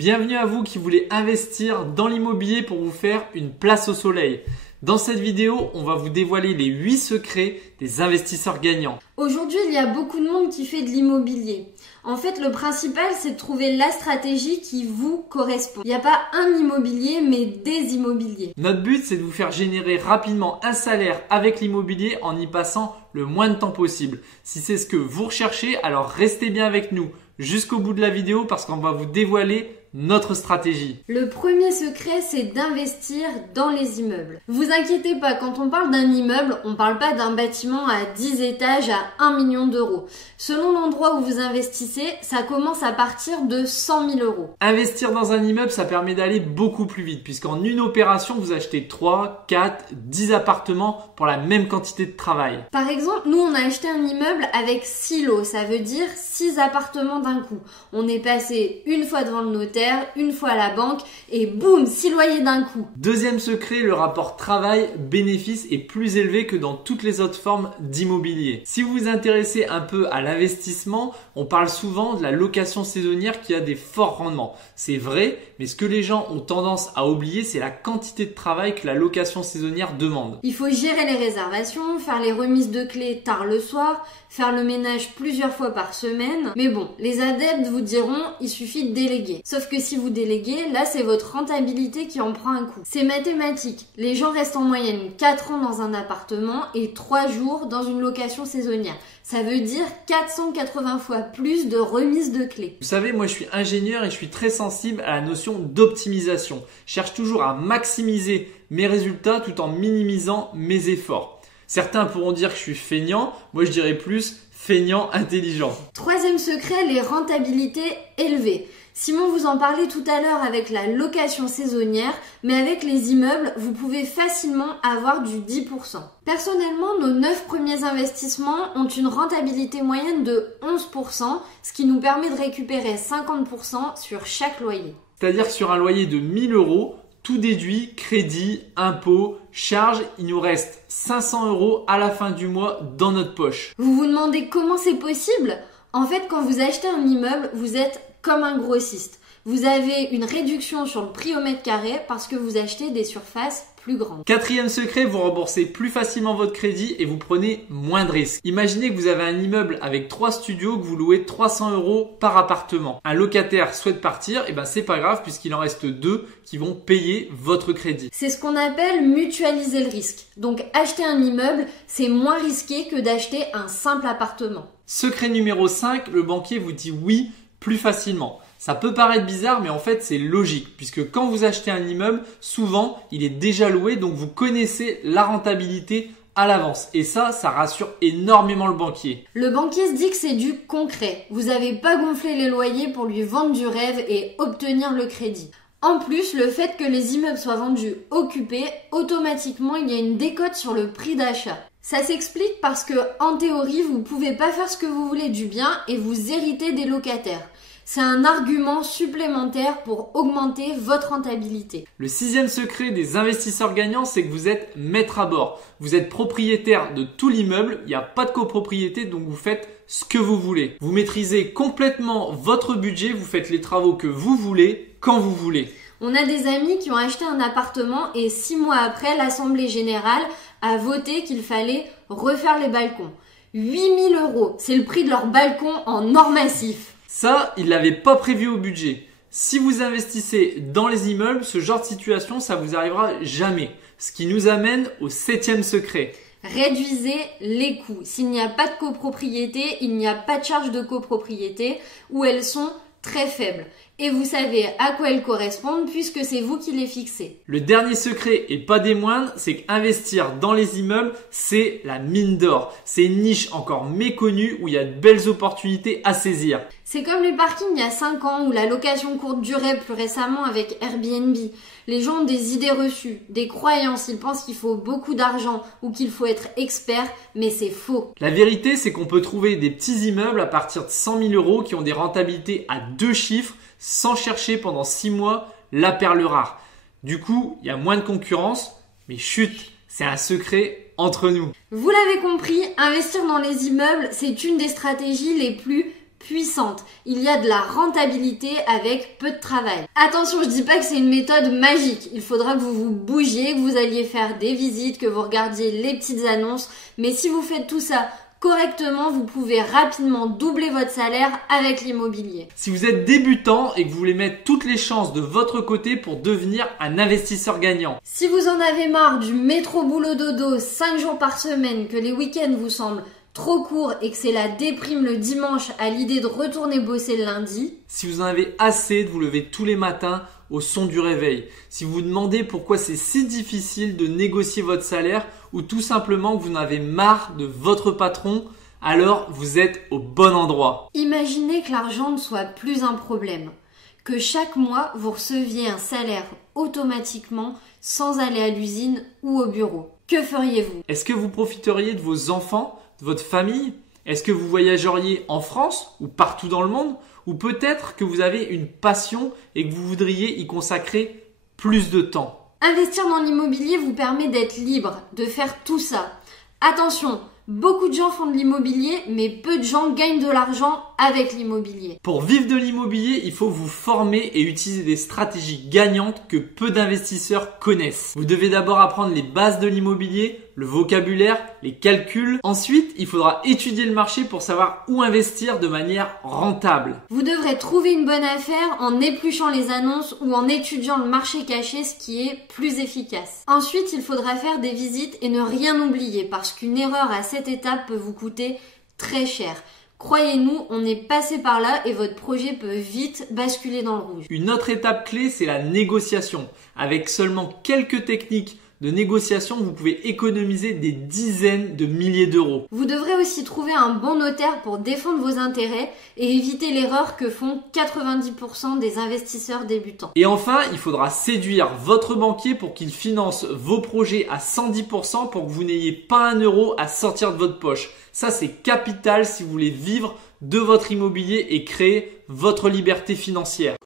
Bienvenue à vous qui voulez investir dans l'immobilier pour vous faire une place au soleil. Dans cette vidéo, on va vous dévoiler les 8 secrets des investisseurs gagnants. Aujourd'hui, il y a beaucoup de monde qui fait de l'immobilier. En fait, le principal, c'est de trouver la stratégie qui vous correspond. Il n'y a pas un immobilier, mais des immobiliers. Notre but, c'est de vous faire générer rapidement un salaire avec l'immobilier en y passant le moins de temps possible. Si c'est ce que vous recherchez, alors restez bien avec nous jusqu'au bout de la vidéo parce qu'on va vous dévoiler notre stratégie. Le premier secret, c'est d'investir dans les immeubles. Vous inquiétez pas, quand on parle d'un immeuble, on parle pas d'un bâtiment à 10 étages à 1 million d'euros. Selon l'endroit où vous investissez, ça commence à partir de 100 000 euros. Investir dans un immeuble, ça permet d'aller beaucoup plus vite puisqu'en une opération, vous achetez 3, 4, 10 appartements pour la même quantité de travail. Par exemple, nous, on a acheté un immeuble avec 6 lots, ça veut dire 6 appartements d'un coup. On est passé une fois devant le notaire, une fois à la banque et boum, 6 loyers d'un coup. Deuxième secret, le rapport travail-bénéfice est plus élevé que dans toutes les autres formes d'immobilier. Si vous vous intéressez un peu à l'investissement, on parle souvent de la location saisonnière qui a des forts rendements. C'est vrai, mais ce que les gens ont tendance à oublier, c'est la quantité de travail que la location saisonnière demande. Il faut gérer les réservations, faire les remises de clés tard le soir, faire le ménage plusieurs fois par semaine. Mais bon, les adeptes vous diront, il suffit de déléguer. Sauf que si vous déléguez, là c'est votre rentabilité qui en prend un coup. C'est mathématique. Les gens restent en moyenne 4 ans dans un appartement et 3 jours dans une location saisonnière. Ça veut dire 480 fois plus de remises de clés. Vous savez, moi je suis ingénieur et je suis très sensible à la notion d'optimisation. Je cherche toujours à maximiser mes résultats tout en minimisant mes efforts. Certains pourront dire que je suis feignant, moi je dirais plus feignant intelligent. Troisième secret, les rentabilités élevées. Simon vous en parlait tout à l'heure avec la location saisonnière, mais avec les immeubles, vous pouvez facilement avoir du 10%. Personnellement, nos 9 premiers investissements ont une rentabilité moyenne de 11%, ce qui nous permet de récupérer 50% sur chaque loyer. C'est-à-dire que sur un loyer de 1000 euros, tout déduit, crédit, impôts, charges, il nous reste 500 euros à la fin du mois dans notre poche. Vous vous demandez comment c'est possible ? En fait, quand vous achetez un immeuble, vous êtes comme un grossiste. Vous avez une réduction sur le prix au mètre carré parce que vous achetez des surfaces plus grandes. Quatrième secret, vous remboursez plus facilement votre crédit et vous prenez moins de risques. Imaginez que vous avez un immeuble avec 3 studios que vous louez 300 euros par appartement. Un locataire souhaite partir, et ben c'est pas grave puisqu'il en reste 2 qui vont payer votre crédit. C'est ce qu'on appelle mutualiser le risque. Donc acheter un immeuble, c'est moins risqué que d'acheter un simple appartement. Secret numéro 5, le banquier vous dit oui plus facilement. Ça peut paraître bizarre, mais en fait c'est logique puisque quand vous achetez un immeuble, souvent il est déjà loué, donc vous connaissez la rentabilité à l'avance. Et ça rassure énormément le banquier. Le banquier se dit que c'est du concret. Vous n'avez pas gonflé les loyers pour lui vendre du rêve et obtenir le crédit. En plus, le fait que les immeubles soient vendus occupés, automatiquement il y a une décote sur le prix d'achat. Ça s'explique parce que, en théorie, vous pouvez pas faire ce que vous voulez du bien et vous héritez des locataires. C'est un argument supplémentaire pour augmenter votre rentabilité. Le 6e secret des investisseurs gagnants, c'est que vous êtes maître à bord. Vous êtes propriétaire de tout l'immeuble, il n'y a pas de copropriété, donc vous faites ce que vous voulez. Vous maîtrisez complètement votre budget, vous faites les travaux que vous voulez, quand vous voulez. On a des amis qui ont acheté un appartement et 6 mois après, l'Assemblée Générale a voté qu'il fallait refaire les balcons. 8 000 euros, c'est le prix de leur balcon en or massif. Ça, ils l'avaient pas prévu au budget. Si vous investissez dans les immeubles, ce genre de situation, ça vous arrivera jamais. Ce qui nous amène au 7e secret. Réduisez les coûts. S'il n'y a pas de copropriété, il n'y a pas de charge de copropriété ou elles sont très faibles. Et vous savez à quoi elles correspondent puisque c'est vous qui les fixez. Le dernier secret, et pas des moindres, c'est qu'investir dans les immeubles, c'est la mine d'or. C'est une niche encore méconnue où il y a de belles opportunités à saisir. C'est comme les parkings il y a 5 ans ou la location courte durée plus récemment avec Airbnb. Les gens ont des idées reçues, des croyances, ils pensent qu'il faut beaucoup d'argent ou qu'il faut être expert, mais c'est faux. La vérité, c'est qu'on peut trouver des petits immeubles à partir de 100 000 euros qui ont des rentabilités à 2 chiffres sans chercher pendant 6 mois la perle rare. Du coup, il y a moins de concurrence, mais chut, c'est un secret entre nous. Vous l'avez compris, investir dans les immeubles, c'est une des stratégies les plus puissante. Il y a de la rentabilité avec peu de travail. Attention, je dis pas que c'est une méthode magique. Il faudra que vous vous bougiez, que vous alliez faire des visites, que vous regardiez les petites annonces. Mais si vous faites tout ça correctement, vous pouvez rapidement doubler votre salaire avec l'immobilier. Si vous êtes débutant et que vous voulez mettre toutes les chances de votre côté pour devenir un investisseur gagnant. Si vous en avez marre du métro boulot dodo 5 jours par semaine, que les week-ends vous semblent trop courts et que c'est la déprime le dimanche à l'idée de retourner bosser le lundi. Si vous en avez assez de vous lever tous les matins au son du réveil. Si vous vous demandez pourquoi c'est si difficile de négocier votre salaire ou tout simplement que vous en avez marre de votre patron, alors vous êtes au bon endroit. Imaginez que l'argent ne soit plus un problème. Que chaque mois vous receviez un salaire automatiquement sans aller à l'usine ou au bureau. Que feriez-vous? Est-ce que vous profiteriez de vos enfants, de votre famille? Est-ce que vous voyageriez en France ou partout dans le monde? Ou peut-être que vous avez une passion et que vous voudriez y consacrer plus de temps. Investir dans l'immobilier vous permet d'être libre, de faire tout ça. Attention, beaucoup de gens font de l'immobilier, mais peu de gens gagnent de l'argent avec l'immobilier. Pour vivre de l'immobilier, il faut vous former et utiliser des stratégies gagnantes que peu d'investisseurs connaissent. Vous devez d'abord apprendre les bases de l'immobilier, le vocabulaire, les calculs. Ensuite, il faudra étudier le marché pour savoir où investir de manière rentable. Vous devrez trouver une bonne affaire en épluchant les annonces ou en étudiant le marché caché, ce qui est plus efficace. Ensuite, il faudra faire des visites et ne rien oublier parce qu'une erreur à cette étape peut vous coûter très cher. Croyez-nous, on est passé par là et votre projet peut vite basculer dans le rouge. Une autre étape clé, c'est la négociation. Avec seulement quelques techniques de négociation, vous pouvez économiser des dizaines de milliers d'euros. Vous devrez aussi trouver un bon notaire pour défendre vos intérêts et éviter l'erreur que font 90% des investisseurs débutants. Et enfin, il faudra séduire votre banquier pour qu'il finance vos projets à 110% pour que vous n'ayez pas un euro à sortir de votre poche. Ça, c'est capital si vous voulez vivre de votre immobilier et créer votre liberté financière.